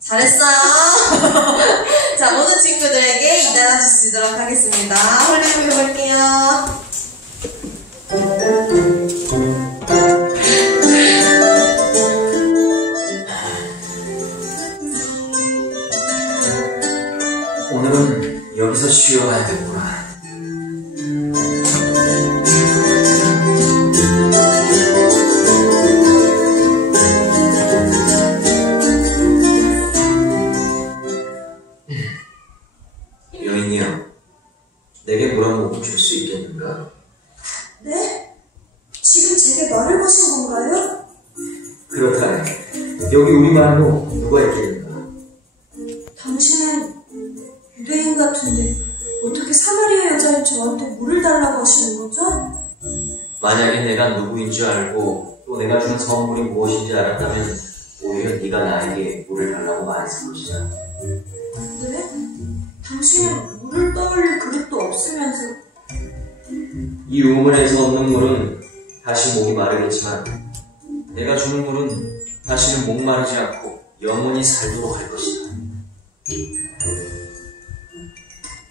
잘했어요. 자, 모든 친구들에게 2단 함수 주도록 하겠습니다. 훈련해볼게요. 오늘은 여기서 쉬어가야겠구나. 여인이요, 내게 물 한 모금 줄 수 있겠는가? 네? 지금 제게 말을 거신 건가요? 그렇다네. 여기 우리 말고 누가 있겠는가? 당신은 유대인 같은데 어떻게 사마리아 여자인 저한테 물을 달라고 하시는 거죠? 만약에 내가 누구인 줄 알고 또 내가 주는 선물이 무엇인지 알았다면 오히려 네가 나에게 물을 달라고 말했을 것이다. 네? 당신은 물을 떠올릴 그릇도 없으면서. 이 우물에서 얻는 물은 다시 목이 마르겠지만 내가 주는 물은 다시는 목마르지 않고 영원히 살도록 할 것이다.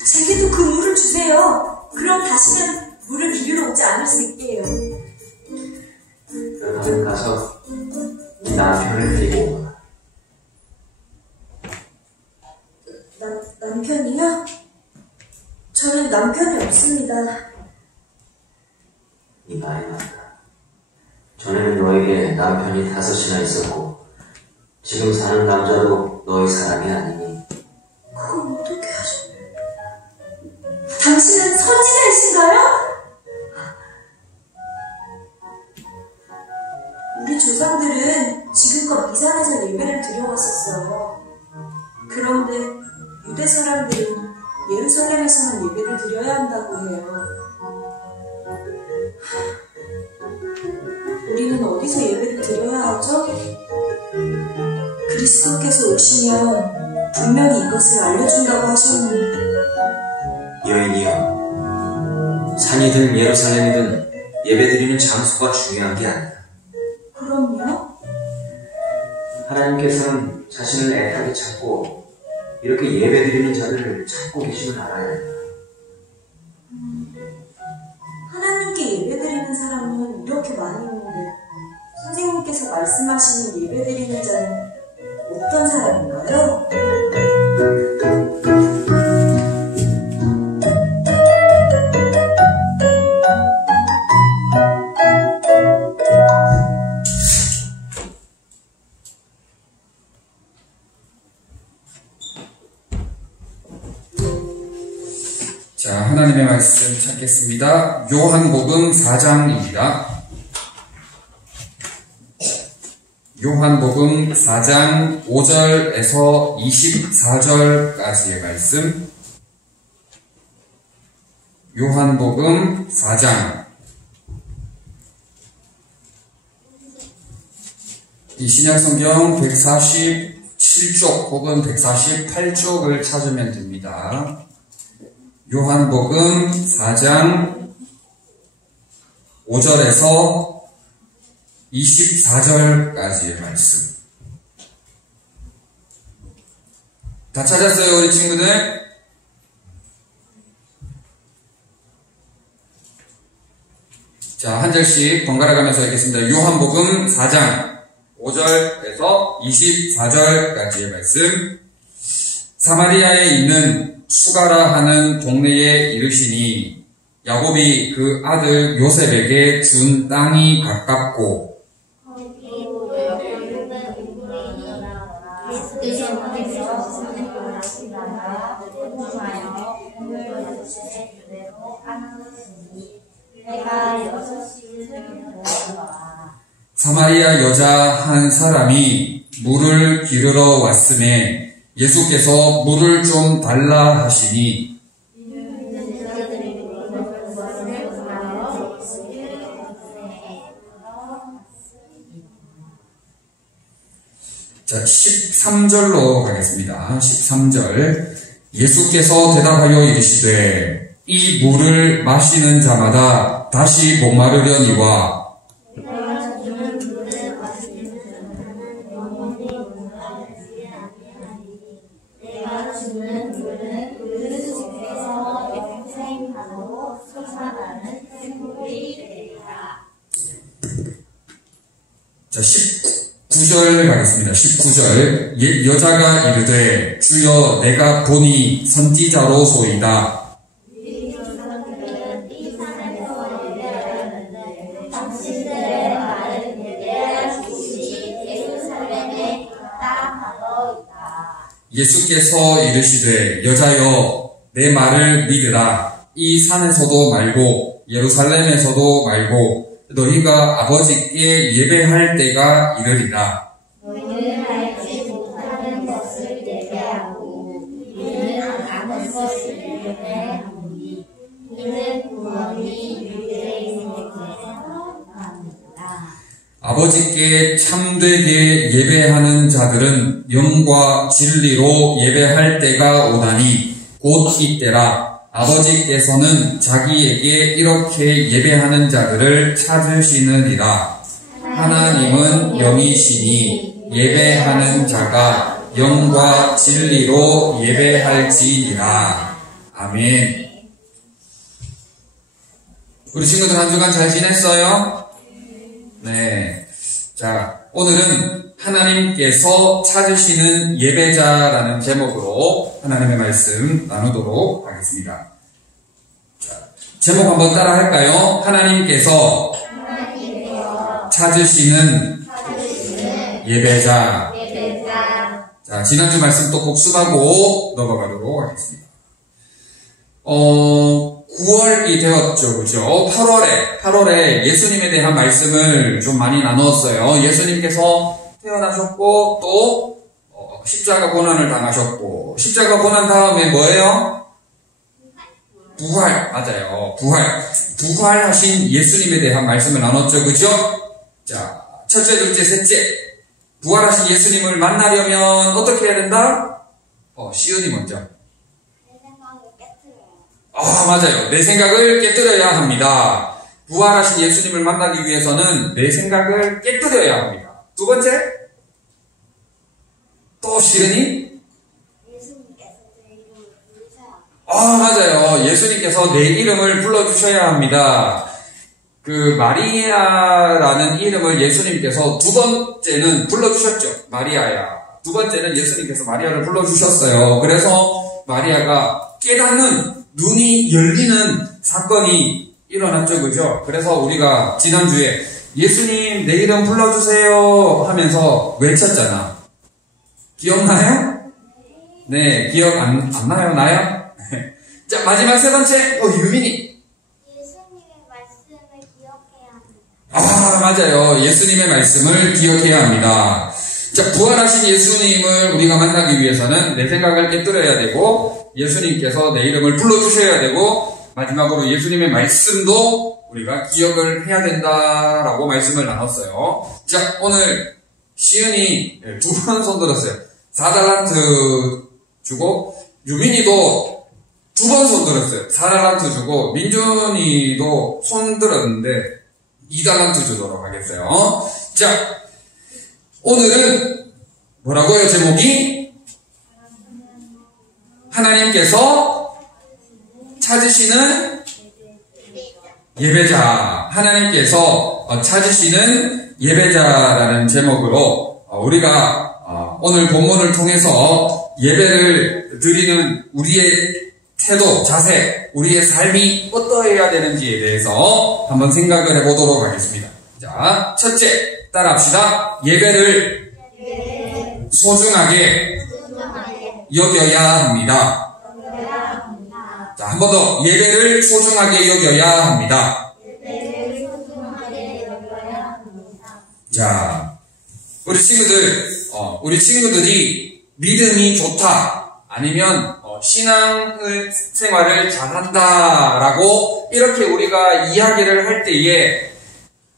제게도 그 물을 주세요. 그럼 다시는 물을 이리로 오지 않을 수 있게 해요. 그러면 가서 네 남편을 데리고 오라. 남편이요? 저는 남편이 없습니다. 네 말이 맞다. 전에는 너에게 남편이 5이나 있었고 지금 사는 남자도 너의 사람이 아니니 그걸 어떻게 하죠? 당신은 선지자이신가요? 우리 조상들은 지금껏 이산에서 예배를 드려왔었어요. 그런데 유대 사람들은 예루살렘에서는 예배를 드려야 한다고 해요. 우리는 어디서 예배를 드려야 하죠? 그리스도께서 오시면 분명히 이것을 알려준다고 하셨는데. 여인이여, 산이든 예루살렘이든 예배드리는 장소가 중요한 게 아니다. 그럼요? 하나님께서는 자신을 애타게 찾고 이렇게 예배드리는 자들을 찾고 계심을 알아야 한다. 하나님께 예배드리는 사람은 이렇게 많이 있는데 선생님께서 말씀하시는 예배드리는 자는 어떤 사람인가요? 자, 하나님의 말씀 찾겠습니다. 요한복음 4장입니다. 요한복음 4장 5절에서 24절까지의 말씀. 요한복음 4장. 이 신약성경 147쪽 혹은 148쪽을 찾으면 됩니다. 요한복음 4장 5절에서 24절까지의 말씀. 다 찾았어요, 우리 친구들? 자, 한 절씩 번갈아 가면서 읽겠습니다. 요한복음 4장 5절에서 24절까지의 말씀. 사마리아에 있는 수가라 하는 동네에 이르시니 야곱이 그 아들 요셉에게 준 땅이 가깝고 사마리아 여자 한 사람이 물을 기르러 왔음에 예수께서 물을 좀 달라 하시니 자, 13절로 가겠습니다. 13절. 예수께서 대답하여 이르시되 이 물을 마시는 자마다 다시 목마르려니와 자, 19절 가겠습니다. 19절. 여자가 이르되 주여 내가 보니 선지자로소이다. 예수께서 이르시되 여자여 내 말을 믿으라. 이 산에서도 말고 예루살렘에서도 말고 너희가 아버지께 예배할 때가 이르리라. 너희는 알지 못하는 것을 예배하고 이는 아는 것을 예배하오니 이는 구원이 유대인에게서 나옵니다. 아버지께 참되게 예배하는 자들은 영과 진리로 예배할 때가 오다니 곧 이때라. 아버지께서는 자기에게 이렇게 예배하는 자들을 찾으시느니라. 하나님은 영이시니 예배하는 자가 영과 진리로 예배할지니라. 아멘. 우리 친구들 한 주간 잘 지냈어요? 네. 자, 오늘은 하나님께서 찾으시는 예배자라는 제목으로 하나님의 말씀 나누도록 하겠습니다. 자, 제목 한번 따라 할까요? 하나님께서 찾으시는 예배자. 자, 지난주 말씀 또 복습하고 넘어가도록 하겠습니다. 9월이 되었죠, 그죠? 8월에 예수님에 대한 말씀을 좀 많이 나누었어요. 예수님께서 태어나셨고, 또, 십자가 고난을 당하셨고, 십자가 고난 다음에 뭐예요? 부활, 맞아요. 부활하신 예수님에 대한 말씀을 나눴죠, 그죠? 자, 첫째, 둘째, 셋째. 부활하신 예수님을 만나려면 어떻게 해야 된다? 시은이 먼저. 맞아요. 내 생각을 깨뜨려야 합니다. 부활하신 예수님을 만나기 위해서는 내 생각을 깨뜨려야 합니다. 두 번째, 또 시은이? 예수님께서 내 이름을 부르셔야 합니다. 맞아요. 예수님께서 내 이름을 불러주셔야 합니다. 그 마리아라는 이름을 예수님께서 두 번째는 불러주셨죠. 마리아야. 두 번째는 예수님께서 마리아를 불러주셨어요. 그래서 마리아가 깨닫는, 눈이 열리는 사건이 일어났죠, 그죠? 그래서 우리가 지난주에 예수님 내 이름 불러주세요 하면서 외쳤잖아. 기억나요? 네, 기억 안 나요? 나요? 자, 마지막 세 번째, 유민이. 예수님의 말씀을 기억해야 합니다. 맞아요. 예수님의 말씀을 기억해야 합니다. 자, 부활하신 예수님을 우리가 만나기 위해서는 내 생각을 깨뜨려야 되고, 예수님께서 내 이름을 불러주셔야 되고, 마지막으로 예수님의 말씀도 우리가 기억을 해야 된다라고 말씀을 나눴어요. 자, 오늘 시은이 두 번 손 들었어요. 4달란트 주고, 유민이도 두 번 손 들었어요. 4달란트 주고, 민준이도 손 들었는데 2달란트 주도록 하겠어요. 자, 오늘은 뭐라고요, 제목이? 하나님께서 찾으시는 예배자. 하나님께서 찾으시는 예배자라는 제목으로 우리가 오늘 본문을 통해서 예배를 드리는 우리의 태도, 자세, 우리의 삶이 어떠해야 되는지에 대해서 한번 생각을 해보도록 하겠습니다. 자, 첫째, 따라합시다. 예배를 소중하게 여겨야 합니다. 자, 한 번 더. 예배를 소중하게 여겨야 합니다. 자, 우리 친구들이 믿음이 좋다, 아니면 신앙 생활을 잘한다라고 이렇게 우리가 이야기를 할 때에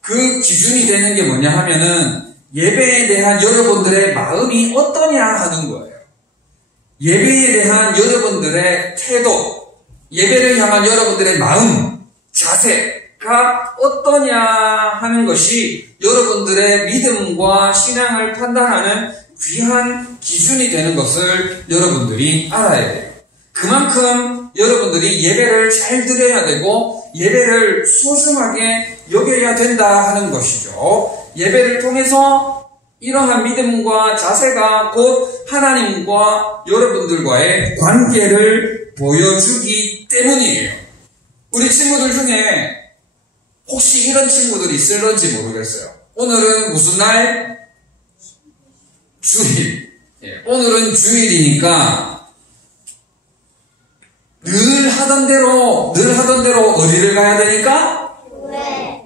그 기준이 되는 게 뭐냐 하면은 예배에 대한 여러분들의 마음이 어떠냐 하는 거예요. 예배에 대한 여러분들의 태도, 예배를 향한 여러분들의 마음, 자세가 어떠냐 하는 것이 여러분들의 믿음과 신앙을 판단하는 귀한 기준이 되는 것을 여러분들이 알아야 돼요. 그만큼 여러분들이 예배를 잘 드려야 되고 예배를 소중하게 여겨야 된다 하는 것이죠. 예배를 통해서 이러한 믿음과 자세가 곧 하나님과 여러분들과의 관계를 보여주기 때문이에요. 우리 친구들 중에 혹시 이런 친구들이 있을런지 모르겠어요. 오늘은 무슨 날? 주일. 오늘은 주일이니까 늘 하던 대로 어디를 가야 되니까?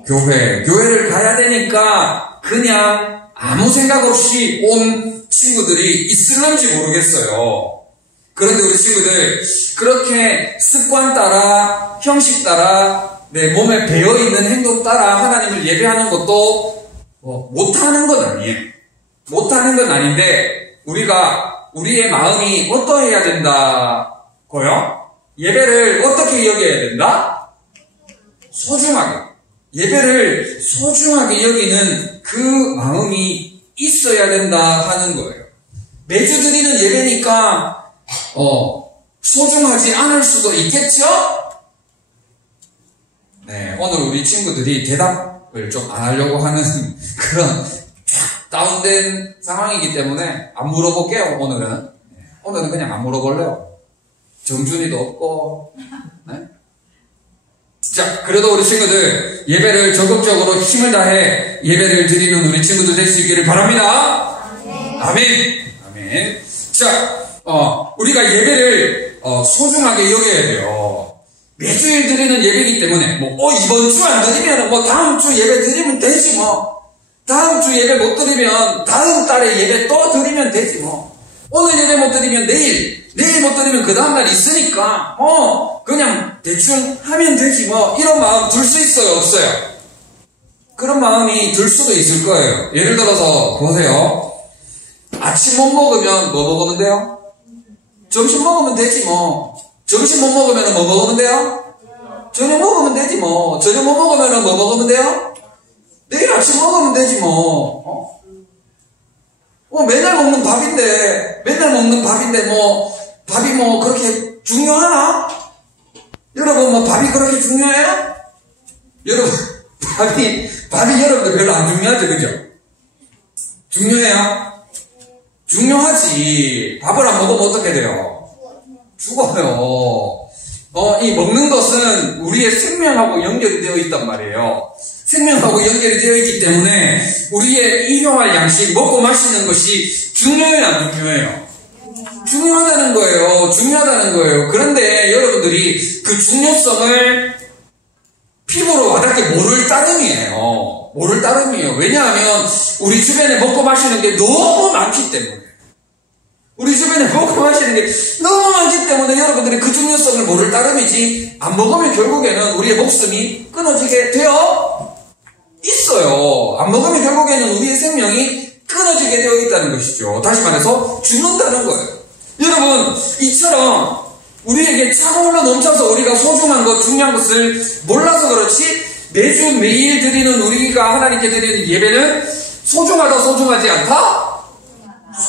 교회를 가야 되니까 그냥 아무 생각 없이 온 친구들이 있을런지 모르겠어요. 그런데 우리 친구들 그렇게 습관 따라, 형식 따라, 내 몸에 배어있는 행동 따라 하나님을 예배하는 것도 못하는 건 아니에요. 못하는 건 아닌데 우리의 마음이 어떠해야 된다고요? 예배를 어떻게 여겨야 된다? 소중하게. 예배를 소중하게 여기는 그 마음이 있어야 된다 하는 거예요. 매주 드리는 예배니까 소중하지 않을 수도 있겠죠? 네, 오늘 우리 친구들이 대답을 좀 안 하려고 하는 그런 다운된 상황이기 때문에 안 물어볼게요. 오늘은 그냥 안 물어볼래요. 정준이도 없고. 네? 자, 그래도 우리 친구들 예배를 적극적으로 힘을 다해 예배를 드리는 우리 친구들 될 수 있기를 바랍니다. 아멘. 자, 우리가 예배를 소중하게 여겨야 돼요. 매주일 드리는 예배이기 때문에 이번 주 안 드리면 다음 주 예배 드리면 되지 다음 주 예배 못 드리면 다음 달에 예배 또 드리면 되지 오늘 예배 못 드리면 내일 못 드리면 그 다음날 있으니까 그냥 대충 하면 되지 이런 마음 들 수 있어요, 없어요? 그런 마음이 들 수도 있을 거예요. 예를 들어서 보세요. 아침 못 먹으면 뭐 먹으면 돼요? 점심 먹으면 되지 점심 못 먹으면 뭐 먹으면 돼요? 저녁 먹으면 되지 저녁 못 먹으면 뭐 먹으면 돼요? 내일 아침 먹으면 되지 맨날 먹는 밥인데 밥이 그렇게 중요하나? 여러분 밥이 그렇게 중요해요? 여러분 밥이 여러분들 별로 안 중요하죠, 그죠? 중요해요? 중요하지. 밥을 안 먹으면 어떻게 돼요? 죽어요. 이 먹는 것은 우리의 생명하고 연결이 되어 있단 말이에요. 생명하고 연결이 되어 있기 때문에 우리의 일용할 양식, 먹고 마시는 것이 중요해요, 안 중요해요? 중요하다는 거예요. 그런데 여러분들이 그 중요성을 피부로 와닿게 모를 따름이에요. 왜냐하면 우리 주변에 먹고 마시는 게 너무 많기 때문에. 여러분들이 그 중요성을 모를 따름이지, 안 먹으면 결국에는 우리의 목숨이 끊어지게 되어 있어요. 안 먹으면 결국에는 우리의 생명이 끊어지게 되어 있다는 것이죠. 다시 말해서 죽는다는 거예요. 여러분, 이처럼 우리에게 차고올라 넘쳐서 우리가 소중한 것, 중요한 것을 몰라서 그렇지, 매주 매일 드리는 우리가 하나님께 드리는 예배는 소중하다, 소중하지 않다?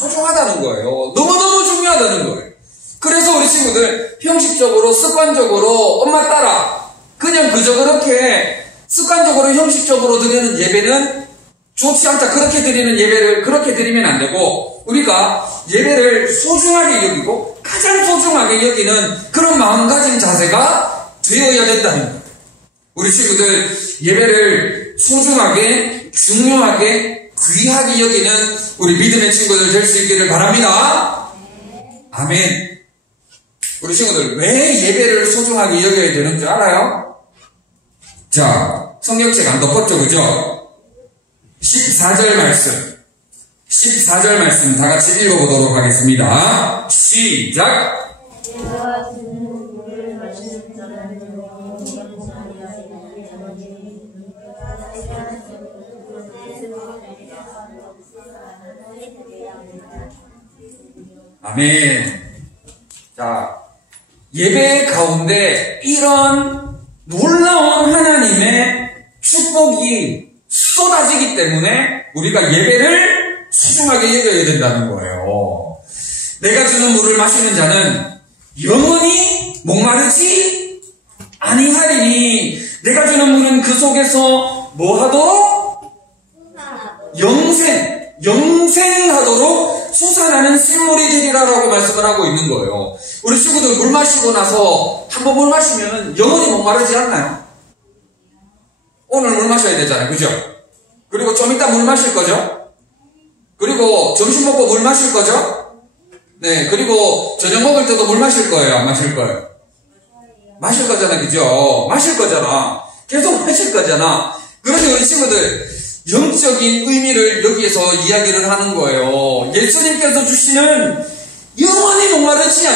소중하다는 거예요. 너무너무 중요하다는 거예요. 그래서 우리 친구들 형식적으로, 습관적으로 엄마 따라 그냥 그저 그렇게 습관적으로, 형식적으로 드리는 예배는 좋지 않다. 그렇게 드리는 예배를 그렇게 드리면 안 되고, 우리가 예배를 소중하게 여기고 가장 소중하게 여기는 그런 마음가짐 자세가 되어야 된다는 거예요. 우리 친구들 예배를 소중하게, 중요하게, 귀하게 여기는 우리 믿음의 친구들 될 수 있기를 바랍니다. 아멘. 우리 친구들 왜 예배를 소중하게 여겨야 되는 줄 알아요? 자, 성경책 안 덮었죠, 그죠? 14절 말씀 다 같이 읽어보도록 하겠습니다. 시작! 아멘. 자, 예배 가운데 이런 놀라운 하나님의 축복이 쏟아지기 때문에 우리가 예배를 소중하게 여겨야 된다는 거예요. 내가 주는 물을 마시는 자는 영원히 목마르지 아니하리니, 내가 주는 물은 그 속에서 뭐하도록? 영생하도록 솟아나는 샘물이 되리라라고 말씀을 하고 있는 거예요. 우리 친구들 물 마시고 나서 한번 물 마시면 영원히 목마르지 않나요? 오늘 물 마셔야 되잖아요, 그죠? 그리고 좀 이따 물 마실 거죠? 그리고 점심 먹고 물 마실 거죠? 네, 그리고 저녁 먹을 때도 물 마실 거예요, 안 마실 거예요? 마실 거잖아, 그죠? 마실 거잖아. 계속 마실 거잖아. 그런데 우리 친구들 영적인 의미를 여기에서 이야기를 하는 거예요. 예수님께서 주시는 영원히 목마르지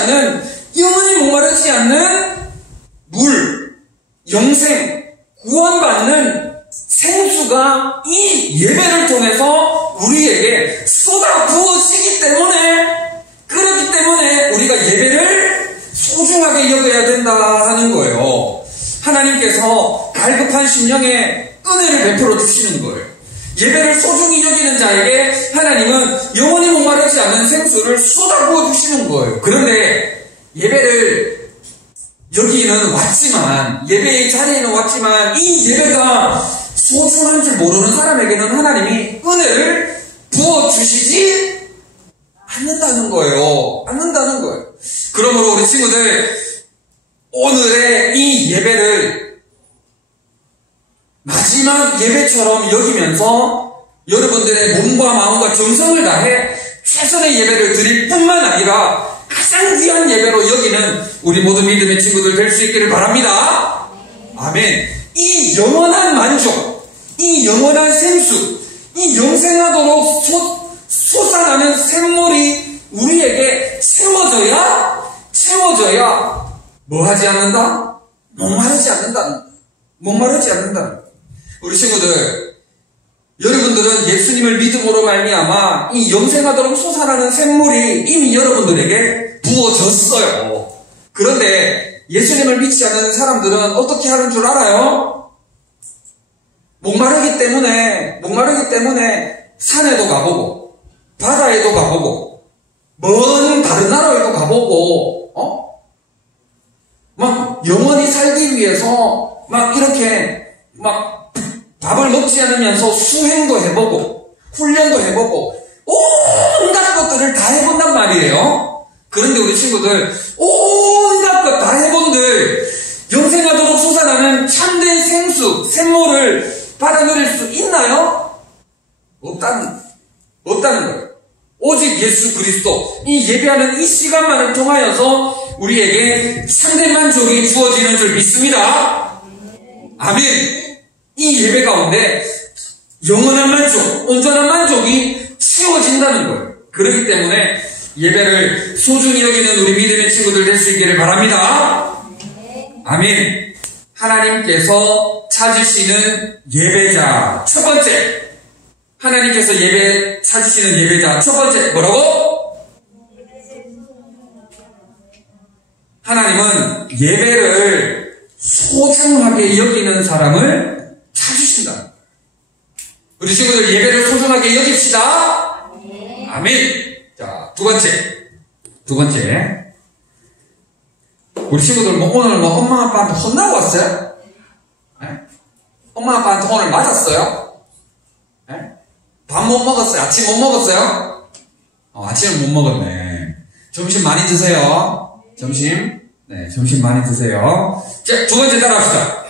않는 물, 영생, 구원받는 생수가 이 예배를 통해서 우리에게 쏟아 부어지기 때문에, 그렇기 때문에 우리가 예배를 소중하게 여겨야 된다 하는 거예요. 하나님께서 갈급한 심령에 은혜를 베풀어 주시는 거예요. 예배를 소중히 여기는 자에게 하나님은 영원히 목마르지 않는 생수를 쏟아부어 주시는 거예요. 그런데 예배를 여기는 왔지만, 예배의 자리에는 왔지만 이 예배가 소중한 줄 모르는 사람에게는 하나님이 은혜를 부어주시지 않는다는 거예요. 그러므로 우리 친구들, 오늘의 이 예배를 마지막 예배처럼 여기면서 여러분들의 몸과 마음과 정성을 다해 최선의 예배를 드릴 뿐만 아니라 가장 귀한 예배로 여기는 우리 모든 믿음의 친구들 될 수 있기를 바랍니다. 아멘. 이 영원한 만족, 이 영원한 생수, 이 영생하도록 솟아나는 샘물이 우리에게 채워져야 뭐 하지 않는다? 목마르지 않는다. 우리 친구들, 여러분들은 예수님을 믿음으로 말미암아 이 영생하도록 솟아나는 샘물이 이미 여러분들에게 부어졌어요. 그런데 예수님을 믿지 않는 사람들은 어떻게 하는 줄 알아요? 목마르기 때문에 산에도 가보고 바다에도 가보고 먼 다른 나라에도 가보고 막 영원히 살기 위해서 막 이렇게 막 밥을 먹지 않으면서 수행도 해보고 훈련도 해보고 온갖 것들을 다 해본단 말이에요. 그런데 우리 친구들, 온갖 것 다 해본들 영생하도록 솟아나는 참된 생수, 샘물을 받아들일 수 있나요? 없다는 거예요. 오직 예수 그리스도, 이 예배하는 이 시간만을 통하여서 우리에게 참된 만족이 주어지는 줄 믿습니다. 아멘. 이 예배 가운데 영원한 만족, 온전한 만족이 채워진다는 거예요. 그렇기 때문에 예배를 소중히 여기는 우리 믿음의 친구들 될 수 있기를 바랍니다. 아멘. 하나님께서 찾으시는 예배자 첫 번째, 하나님께서 찾으시는 예배자 첫 번째 뭐라고? 하나님은 예배를 소중하게 여기는 사람을 찾으신다. 우리 친구들 예배를 소중하게 여깁시다. 아멘. 자, 두 번째. 우리 친구들 오늘 엄마 아빠한테 혼나고 왔어요? 네? 엄마 아빠한테 오늘 맞았어요? 네? 밥 못 먹었어요? 아침 못 먹었어요? 아침은 못 먹었네. 점심 많이 드세요. 점심 많이 드세요. 자, 두 번째 따라합시다.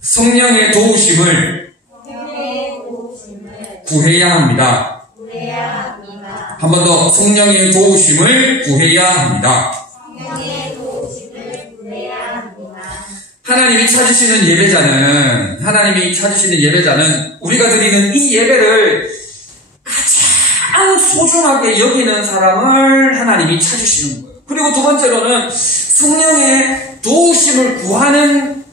성령의 도우심을 구해야 합니다. 한 번 더, 성령의 도우심을 구해야 합니다. 하나님이 찾으시는 예배자는 우리가 드리는 이 예배를 가장 소중하게 여기는 사람을 하나님이 찾으시는 거예요. 그리고 두 번째로는 성령의 도우심을 구하는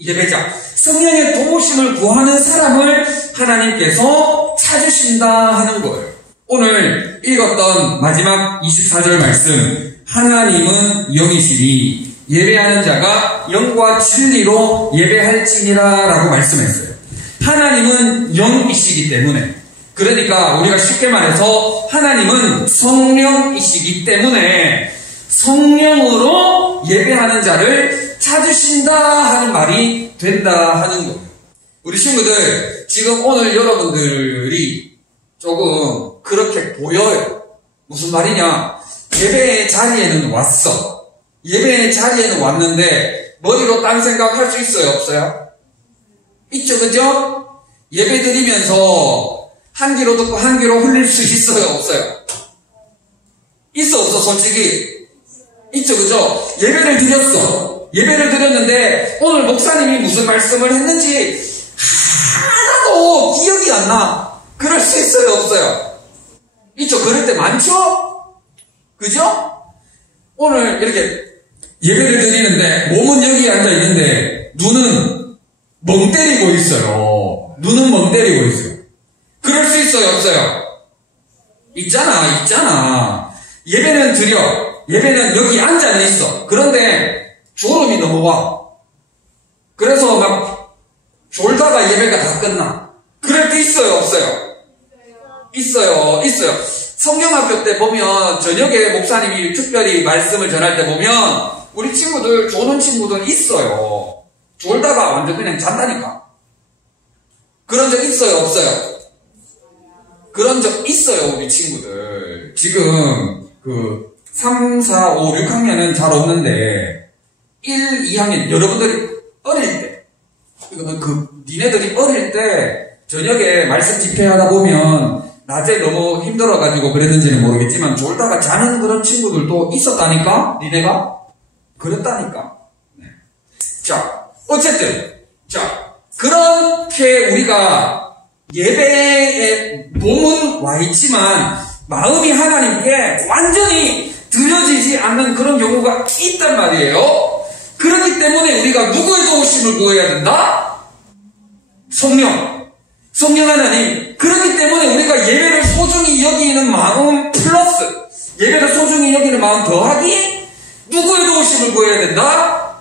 예배자, 성령의 도우심을 구하는 사람을 하나님께서 찾으신다 하는 거예요. 오늘 읽었던 마지막 24절 말씀, 하나님은 영이시니 예배하는 자가 영과 진리로 예배할지니라 라고 말씀했어요. 하나님은 영이시기 때문에, 그러니까 우리가 쉽게 말해서 하나님은 성령이시기 때문에 성령으로 예배하는 자를 찾으신다 하는 말이 된다 하는 거예요. 우리 친구들, 지금 오늘 여러분들이 조금 그렇게 보여요. 무슨 말이냐? 예배의 자리에는 왔어. 예배의 자리에는 왔는데 머리로 딴 생각할 수 있어요? 없어요? 있죠, 그죠? 예배 드리면서 한 귀로 듣고 한 귀로 흘릴 수 있어요? 없어요? 있어, 없어? 솔직히 있죠, 그죠? 예배를 드렸는데 오늘 목사님이 무슨 말씀을 했는지 하나도 기억이 안 나. 그럴 수 있어요, 없어요? 있죠? 그럴 때 많죠? 그죠? 오늘 이렇게 예배를 드리는데 몸은 여기 앉아 있는데 눈은 멍 때리고 있어요. 그럴 수 있어요, 없어요? 있잖아. 예배는 드려. 예배는 여기 앉아 있어. 그런데 졸음이 넘어와. 그래서 막 졸다 졸다가 예배가 다 끝나. 그럴 때 있어요, 없어요? 있어요. 성경학교 때 보면 저녁에 목사님이 특별히 말씀을 전할 때 보면 우리 친구들, 조는 친구들 있어요. 졸다가 완전 그냥 잔다니까. 그런 적 있어요, 없어요? 그런 적 있어요, 우리 친구들. 지금 3, 4, 5, 6학년은 잘 없는데 1, 2학년 여러분들이 어릴 때 이거는 니네들이 어릴 때 저녁에 말씀 집회하다 보면 낮에 너무 힘들어가지고 그랬는지는 모르겠지만 졸다가 자는 그런 친구들도 있었다니까? 니네가? 그랬다니까. 네. 자, 어쨌든 그렇게 우리가 예배에 몸은 와 있지만 마음이 하나님께 완전히 드려지지 않는 그런 경우가 있단 말이에요. 그렇기 때문에 우리가 누구의 도우심을 구해야 된다? 성령 하나님. 그렇기 때문에 우리가 예배를 소중히 여기는 마음 플러스 예배를 소중히 여기는 마음 더하기 누구의 도우심을 구해야 된다?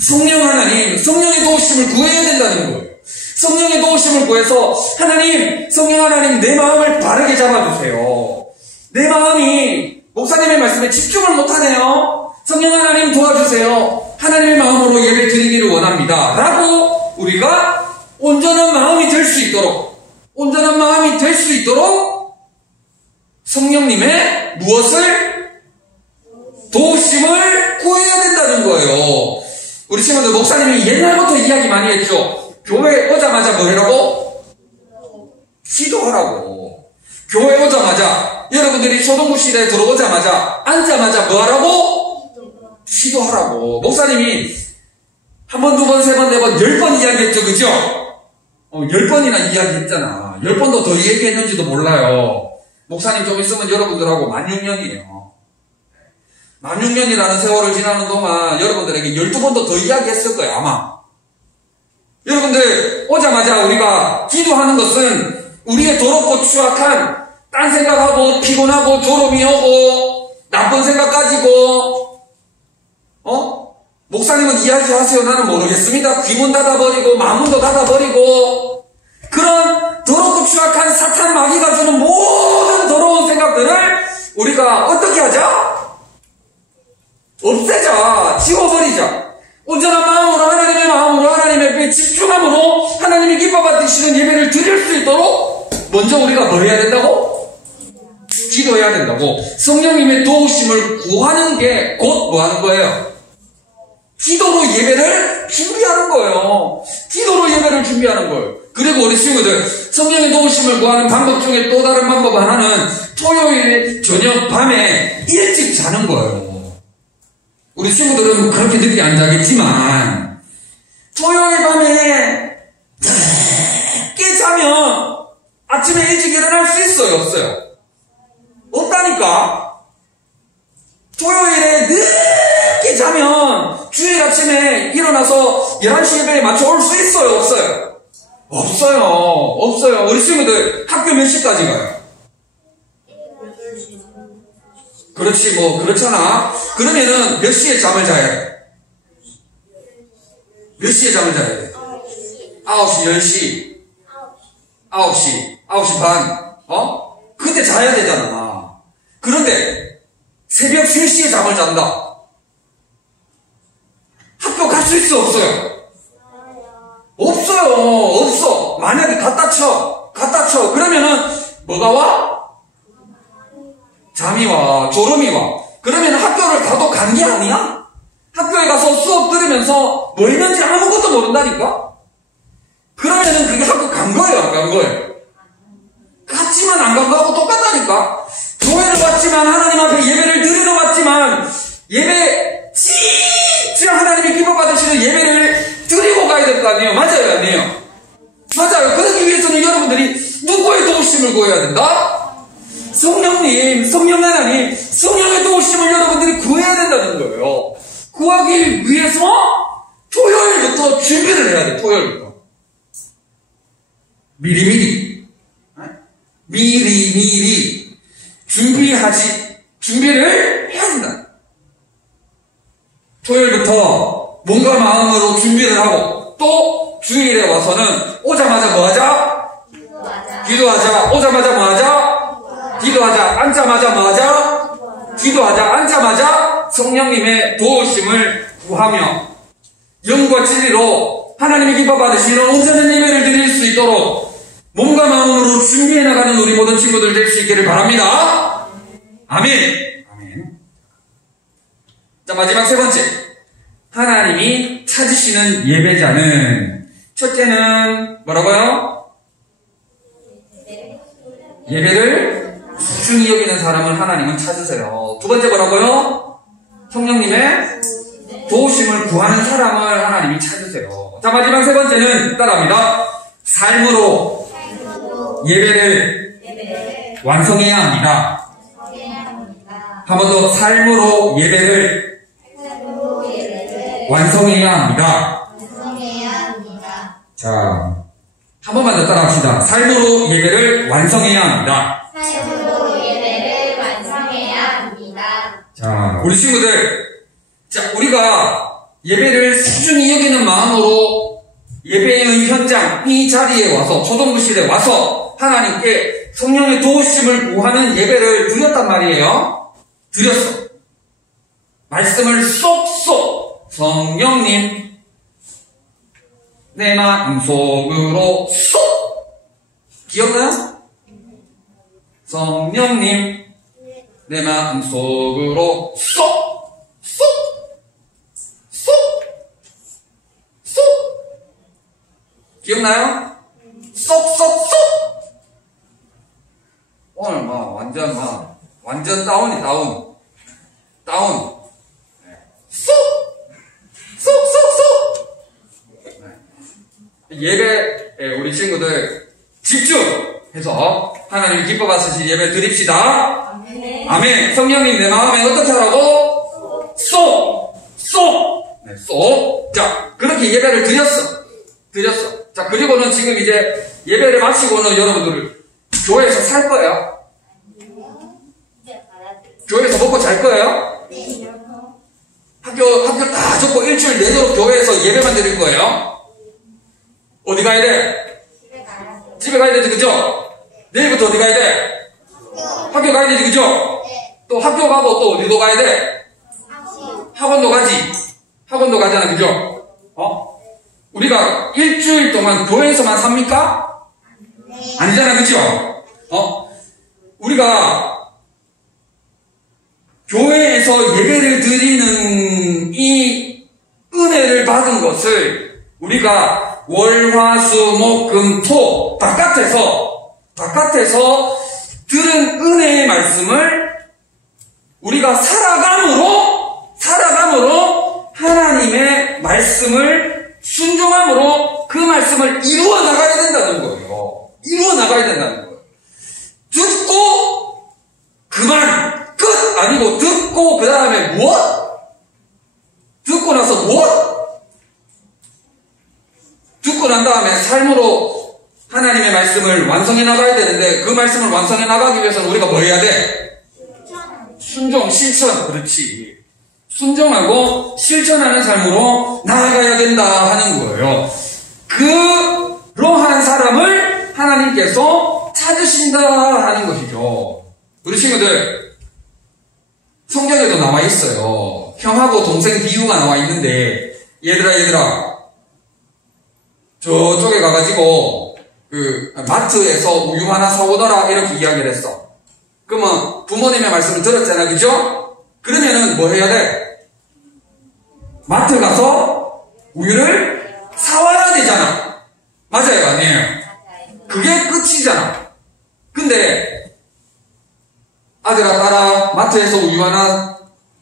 성령 하나님. 성령의 도우심을 구해야 된다는 거예요. 성령의 도우심을 구해서 하나님, 성령 하나님 내 마음을 바르게 잡아주세요. 내 마음이 목사님의 말씀에 집중을 못하네요. 성령 하나님 도와주세요. 하나님의 마음으로 예배 드리기를 원합니다. 라고 우리가 온전한 마음이 될 수 있도록 성령님의 무엇을? 도우심을 구해야 된다는 거예요. 우리 친구들 목사님이 옛날부터 이야기 많이 했죠. 교회 오자마자 뭐 하라고? 기도하라고. 교회 오자마자 여러분들이 초등부실에 들어오자마자 앉자마자 뭐 하라고? 기도하라고. 목사님이 한 번, 두 번, 세 번, 네 번, 10번 이야기했죠. 그죠? 10번이나 이야기했잖아. 10번도 더 얘기했는지도 몰라요. 목사님 좀 있으면 여러분들하고 16,000년이에요. 16,000년이라는 세월을 지나는 동안 여러분들에게 12번도 더 이야기했을 거예요, 아마. 여러분들, 오자마자 우리가 기도하는 것은 우리의 더럽고 추악한 딴 생각하고 피곤하고 졸음이 오고 나쁜 생각 가지고 목사님은 이야기하세요. 나는 모르겠습니다. 귀문 닫아버리고 마문도 닫아버리고 그런 더럽고 추악한 사탄 마귀가 주는 모든 더러운 생각들을 우리가 어떻게 하자? 없애자. 지워버리자. 온전한 마음으로 하나님의 마음으로 하나님의 집중함으로 하나님이 기뻐 받으시는 예배를 드릴 수 있도록 먼저 우리가 뭐 해야 된다고? 기도해야 된다고. 성령님의 도우심을 구하는 게 곧 뭐 하는 거예요? 기도로 예배를 준비하는 거예요. 그리고 우리 친구들 성령의 도우심을 구하는 방법 중에 또 다른 방법 하나는 토요일 저녁 밤에 일찍 자는 거예요. 우리 친구들은 그렇게 늦게 안 자겠지만 토요일 밤에 늦게 자면 아침에 일찍 일어날 수 있어요, 없어요? 없다니까. 토요일에 늦게 자면 주일 아침에 일어나서 11시 예배에 맞춰 올 수 있어요, 없어요? 없어요. 우리 친구들 학교 몇 시까지 가요? 그렇지, 그렇잖아. 그러면은 몇 시에 잠을 자야 돼? 몇 시에 잠을 자야 돼? 9시, 10시, 9시 반, 그때 자야 되잖아. 그런데 새벽 3시에 잠을 잔다. 학교 갈 수 있어, 없어요? 없어. 만약에 갖다 쳐. 그러면은 뭐가 와? 잠이 와, 졸음이 와. 그러면 학교를 가도 간 게 아니야? 학교에 가서 수업 들으면서 뭐 있는지 아무것도 모른다니까? 그러면은 그게 학교 간 거예요, 안 간 거예요? 갔지만 안 간 거하고 똑같다니까? 교회를 왔지만 하나님 앞에 예배를 드리러 왔지만 예배 진짜 하나님이 기뻐 받으시는 예배를 드리고 가야 될 거 아니에요? 맞아요, 아니에요? 맞아요. 그러기 위해서는 여러분들이 누구의 도우심을 구해야 된다? 성령님, 성령 하나님, 성령의 도우심을 여러분들이 구해야 된다는 거예요. 구하기 위해서 토요일부터 준비를 해야 돼, 토요일부터. 미리 준비를 해야 된다. 토요일부터 몸과 마음으로 준비를 하고 또 주일에 와서는 오자마자 뭐 하자? 기도하자. 오자마자 뭐 하자? 기도하자. 앉자마자 뭐 하자? 기도하자. 앉자마자 성령님의 도우심을 구하며 영과 진리로 하나님의 기뻐 받으시는 온전한 예배를 드릴 수 있도록 몸과 마음으로 준비해 나가는 우리 모든 친구들 될 수 있기를 바랍니다. 아멘. 아멘. 자, 마지막 세 번째. 하나님이 찾으시는 예배자는, 첫째는 뭐라고요? 예배를 소중히 여기는 사람을 하나님은 찾으세요. 두 번째 뭐라고요? 성령님의 도우심을 구하는 사람을 하나님이 찾으세요. 자, 마지막 세 번째는 따라합니다. 삶으로 예배를 완성해야 합니다. 한 번 더, 삶으로 예배를 완성해야 합니다. 자, 한 번만 더 따라합시다. 삶으로 예배를 완성해야 합니다. 자, 우리 친구들, 자, 우리가 예배를 소중히 여기는 마음으로 예배의 현장, 이 자리에 와서, 초동부실에 와서 하나님께 성령의 도우심을 구하는 예배를 드렸단 말이에요. 드렸어. 말씀을 쏙쏙 성령님 내 마음속으로 쏙. 기억나요? 성령님 내 마음속으로 쏙, 쏙, 쏙, 쏙. 기억나요? 쏙, 쏙, 쏙. 오늘 완전 다운이 다운. 쏙, 쏙, 쏙, 쏙. 예배에 우리 친구들 집중해서 하나님 기뻐 받으실 예배 드립시다. 아멘. 성령님 내 마음에 어떻게 하라고? 쏙! 네, 쏙! 자, 그렇게 예배를 드렸어. 자, 그리고는 지금 이제 예배를 마치고는 여러분들 교회에서 살 거예요? 교회에서 먹고 잘 거예요? 학교 다 접고 일주일 내도록 교회에서 예배만 드릴 거예요? 어디 가야 돼? 집에 가야 되지, 그죠? 내일부터 어디 가야 돼? 학교 가야 되지, 그죠? 또 학교 가고 또 어디도 가야 돼? 학원도 가잖아, 그죠? 우리가 일주일 동안 교회에서만 삽니까? 아니잖아, 그죠? 우리가 교회에서 예배를 드리는 이 은혜를 받은 것을 우리가 월, 화, 수, 목, 금, 토 바깥에서 들은 은혜의 말씀을 우리가 살아감으로 하나님의 말씀을 순종함으로 그 말씀을 이루어 나가야 된다는 거예요. 듣고 그만 끝 아니고 듣고 그 다음에 무엇? 듣고 나서 무엇? 듣고 난 다음에 삶으로 하나님의 말씀을 완성해 나가야 되는데 그 말씀을 완성해 나가기 위해서는 우리가 뭐 해야 돼? 순종, 실천. 그렇지. 순종하고 실천하는 삶으로 나아가야 된다 하는 거예요. 그러한 사람을 하나님께서 찾으신다 하는 것이죠. 우리 친구들 성경에도 나와 있어요. 형하고 동생 비유가 나와 있는데 얘들아 저쪽에 가가지고 그 마트에서 우유 하나 사오더라 이렇게 이야기를 했어. 그러면 부모님의 말씀을 들었잖아, 그죠? 그러면은 뭐 해야 돼? 마트 가서 우유를 사와야 되잖아. 맞아요, 아니에요? 그게 끝이잖아. 근데 아들아 딸아 마트에서 우유 하나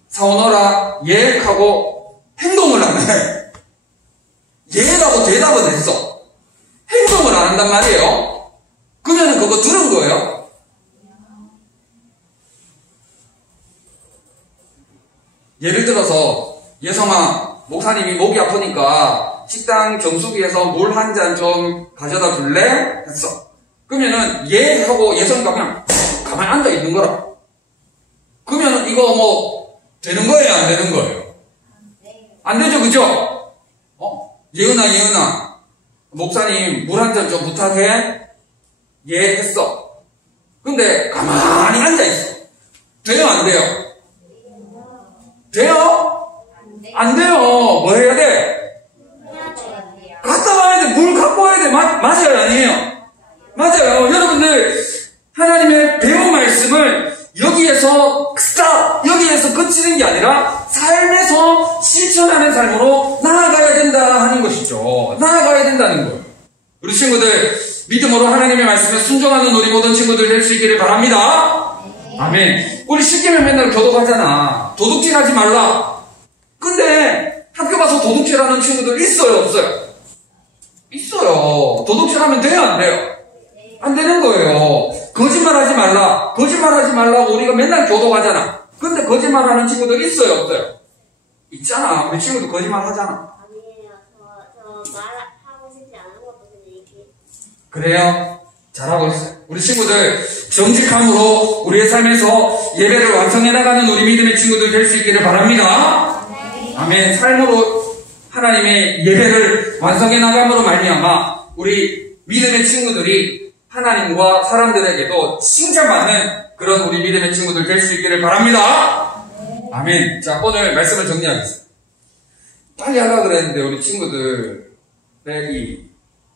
사오너라 예 하고 행동을 안 해. 예라고 대답은 했어. 행동을 안 한단 말이에요. 그러면 그거 들은 거예요. 예를 들어서 예성아 목사님이 목이 아프니까 식당 정수기에서 물 한 잔 좀 가져다 줄래? 했어. 그러면은 예 하고 예성이가 그냥 가만히 앉아 있는 거라. 그러면 이거 뭐 되는 거예요, 안 되는 거예요? 안 되죠, 그죠? 예은아, 목사님 물 한 잔 좀 부탁해? 예, 했어. 근데 가만히 앉아있어. 돼요, 안 돼요? 돼요? 안 돼요. 뭐 해야 돼? 갔다 와야 돼. 물 갖고 와야 돼. 맞아요, 아니에요? 맞아요. 여러분들, 하나님의 배운 말씀을 여기에서 스탑! 여기에서 그치는 게 아니라 삶에서 실천하는 삶으로 나아가야 된다 하는 것이죠. 나아가야 된다는 거예요. 우리 친구들, 믿음으로 하나님의 말씀에 순종하는 우리 모든 친구들 될 수 있기를 바랍니다. 아멘. 우리 시키면 맨날 교도하잖아. 도둑질 하지 말라. 근데 학교 가서 도둑질하는 친구들 있어요, 없어요? 있어요. 도둑질하면 돼요, 안 돼요? 안 되는 거예요. 거짓말하지 말라. 거짓말하지 말라고 우리가 맨날 교도하잖아. 근데 거짓말하는 친구들 있어요, 없어요? 있잖아. 우리 친구도 거짓말 하잖아. 아니에요. 저 말하고 싶지 않은 것도 그냥 얘기. 그래요? 잘하고 있어요. 우리 친구들 정직함으로 우리의 삶에서 예배를 완성해 나가는 우리 믿음의 친구들 될 수 있기를 바랍니다. 아멘. 삶으로 하나님의 예배를 완성해 나감으로 말미암아 우리 믿음의 친구들이 하나님과 사람들에게도 칭찬받는 그런 우리 믿음의 친구들 될 수 있기를 바랍니다. 아멘. 자, 오늘 말씀을 정리하겠습니다. 빨리 하려고 그랬는데 우리 친구들의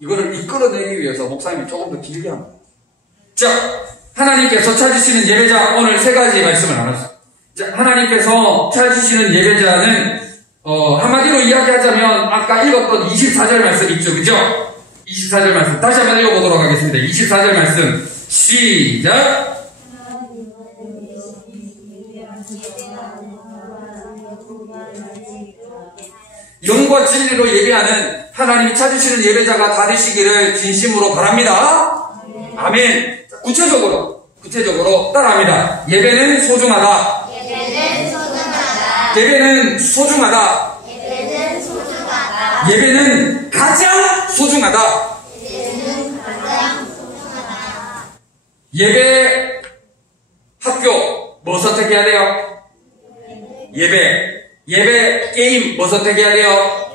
이거를 이끌어내기 위해서 목사님이 조금 더 길게 합니다. 자, 하나님께서 찾으시는 예배자, 오늘 세 가지 말씀을 나눴어요. 자, 하나님께서 찾으시는 예배자는 한마디로 이야기하자면 아까 읽었던 24절 말씀 있죠, 그죠? 24절 말씀 다시 한번 읽어보도록 하겠습니다. 24절 말씀 시작. 영과 진리로 예배하는 하나님이 찾으시는 예배자가 다 되시기를 진심으로 바랍니다. 아멘. 구체적으로 따라합니다. 예배는 소중하다. 예배는 소중하다. 예배는 가장 소중하다. 예배 학교 뭐 선택해야 돼요? 예배 게임 뭐 선택해야 돼요?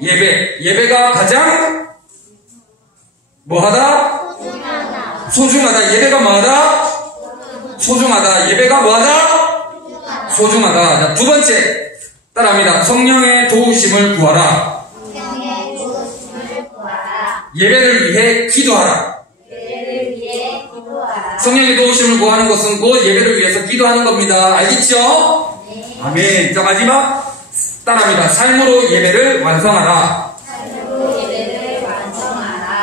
예배가 가장 뭐하다? 소중하다. 예배가 뭐하다? 소중하다. 예배가 뭐하다? 소중하다. 자, 두 번째 따라합니다. 성령의 도우심을 구하라. 예배를 위해 기도하라. 성령의 도우심을 구하는 것은 곧 예배를 위해서 기도하는 겁니다. 알겠죠? 아멘. 자, 마지막 따라합니다. 삶으로 예배를 완성하라.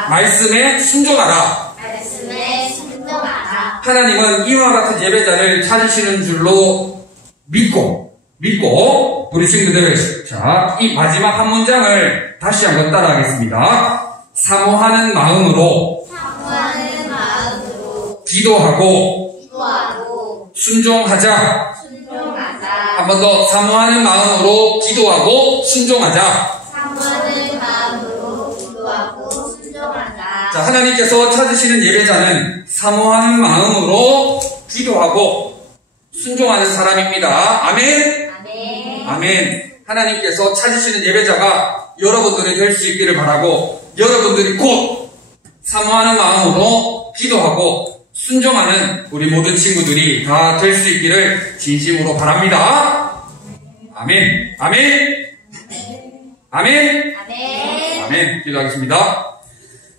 말씀에 순종하라. 하나님은 이와 같은 예배자를 찾으시는 줄로 믿고 우리 친구들, 자, 이 마지막 한 문장을 다시 한번 따라하겠습니다. 사모하는 마음으로 기도하고 순종하자. 한 번 더. 사모하는 마음으로 기도하고 순종하자. 자, 하나님께서 찾으시는 예배자는 사모하는 마음으로 기도하고 순종하는 사람입니다. 아멘. 아멘. 하나님께서 찾으시는 예배자가 여러분들이 될 수 있기를 바라고, 여러분들이 곧 사모하는 마음으로 기도하고 순종하는 우리 모든 친구들이 다 될 수 있기를 진심으로 바랍니다. 아멘. 아멘. 아멘. 아멘. 기도하겠습니다.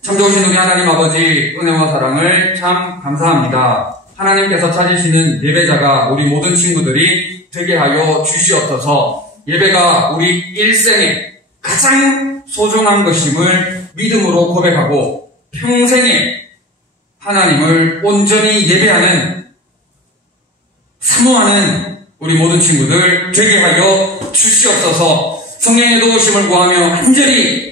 참 좋으신 우리 하나님 아버지, 은혜와 사랑을 참 감사합니다. 하나님께서 찾으시는 예배자가 우리 모든 친구들이 되게 하여 주시옵소서. 예배가 우리 일생에 가장 소중한 것임을 믿음으로 고백하고 평생에 하나님을 온전히 예배하는, 사모하는 우리 모든 친구들 되게 하여 주시옵소서. 성령의 도우심을 구하며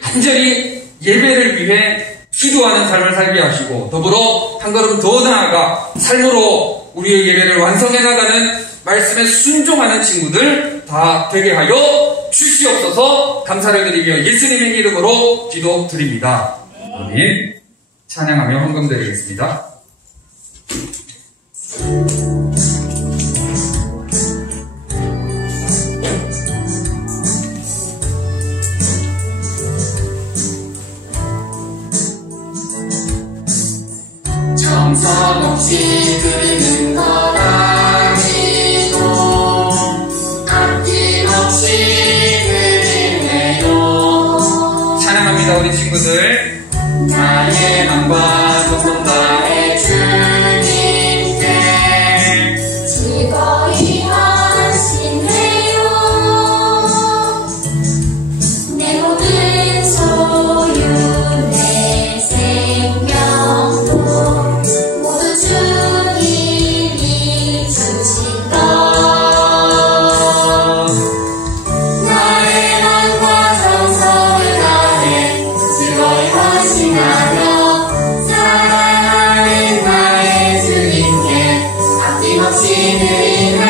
간절히 예배를 위해 기도하는 삶을 살게 하시고, 더불어 한 걸음 더 나아가 삶으로 우리의 예배를 완성해 나가는 말씀에 순종하는 친구들 다 되게 하여 주시옵소서. 감사를 드리며 예수님의 이름으로 기도드립니다. 아멘. 찬양하며 헌금 드리겠습니다. 친구들 나의 맘과 조금 다해 주님께 즐거이 하시네요. 내 모든 소유 내 생명도 모두 주님이 주신 것. 나의 맘과 정성을 다해 즐거이 헌신하며 사랑하는 나의 주님께 아낌없이 드리네.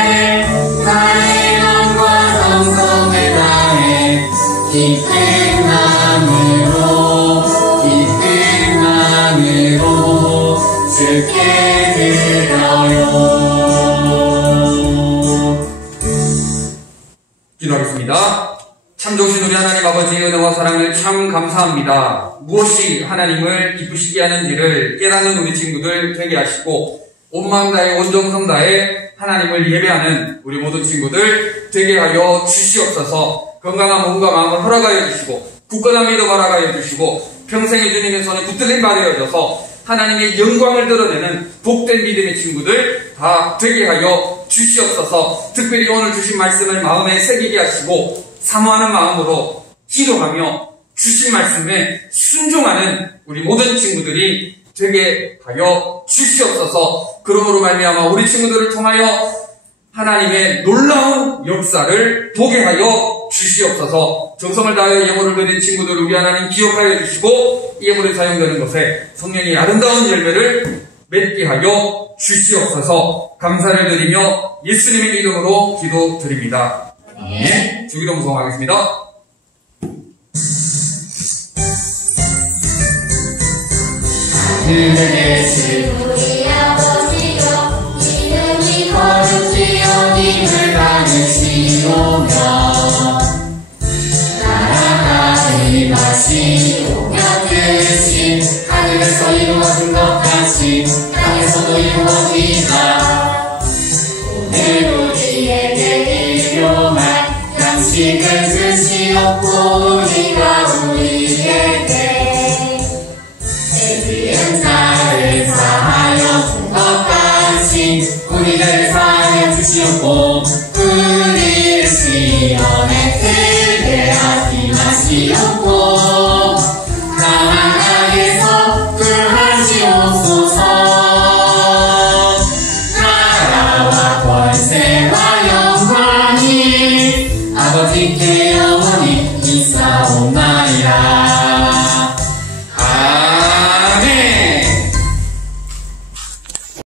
나의 맘과 정성을 다해 기쁜 마음으로 주께 드려요. 기도하겠습니다. 참 좋으신 우리 하나님 아버지의 은혜와 사랑을 참 감사합니다. 무엇이 하나님을 기쁘시게 하는지를 깨닫는 우리 친구들 되게 하시고 온 마음 다해 온 정성 다해 하나님을 예배하는 우리 모든 친구들 되게 하여 주시옵소서. 건강한 몸과 마음을 허락하여 주시고 굳건한 믿음 허락하여 주시고 평생의 주님의 손에 붙들림 받으여져서 하나님의 영광을 드러내는 복된 믿음의 친구들 다 되게 하여 주시옵소서. 특별히 오늘 주신 말씀을 마음에 새기게 하시고 사모하는 마음으로 기도하며 주신 말씀에 순종하는 우리 모든 친구들이 되게 하여 주시옵소서. 그러므로 말미암아 우리 친구들을 통하여 하나님의 놀라운 역사를 보게 하여 주시옵소서. 정성을 다하여 예물을 드린 친구들 우리 하나님 기억하여 주시고 예물에 사용되는 것에 성령의 아름다운 열매를 맺게 하여 주시옵소서. 감사를 드리며 예수님의 이름으로 기도드립니다. 아멘. 주기도 구성하겠습니다. 하늘에 계신 우리 아버지여 이름이 거룩히여 님을 받으시오며 나라가 임하시오며 뜻이 하늘에서 이루어진 것 같이 땅에서도 이루어지자. 오늘 우리에게 일용할 양식을 주시옵고 우리가 우리에게 죄지은 자를 사하여 준 것 같이 우리를 사하여 주시옵고 우리를 시험에 들게 하지 마시옵고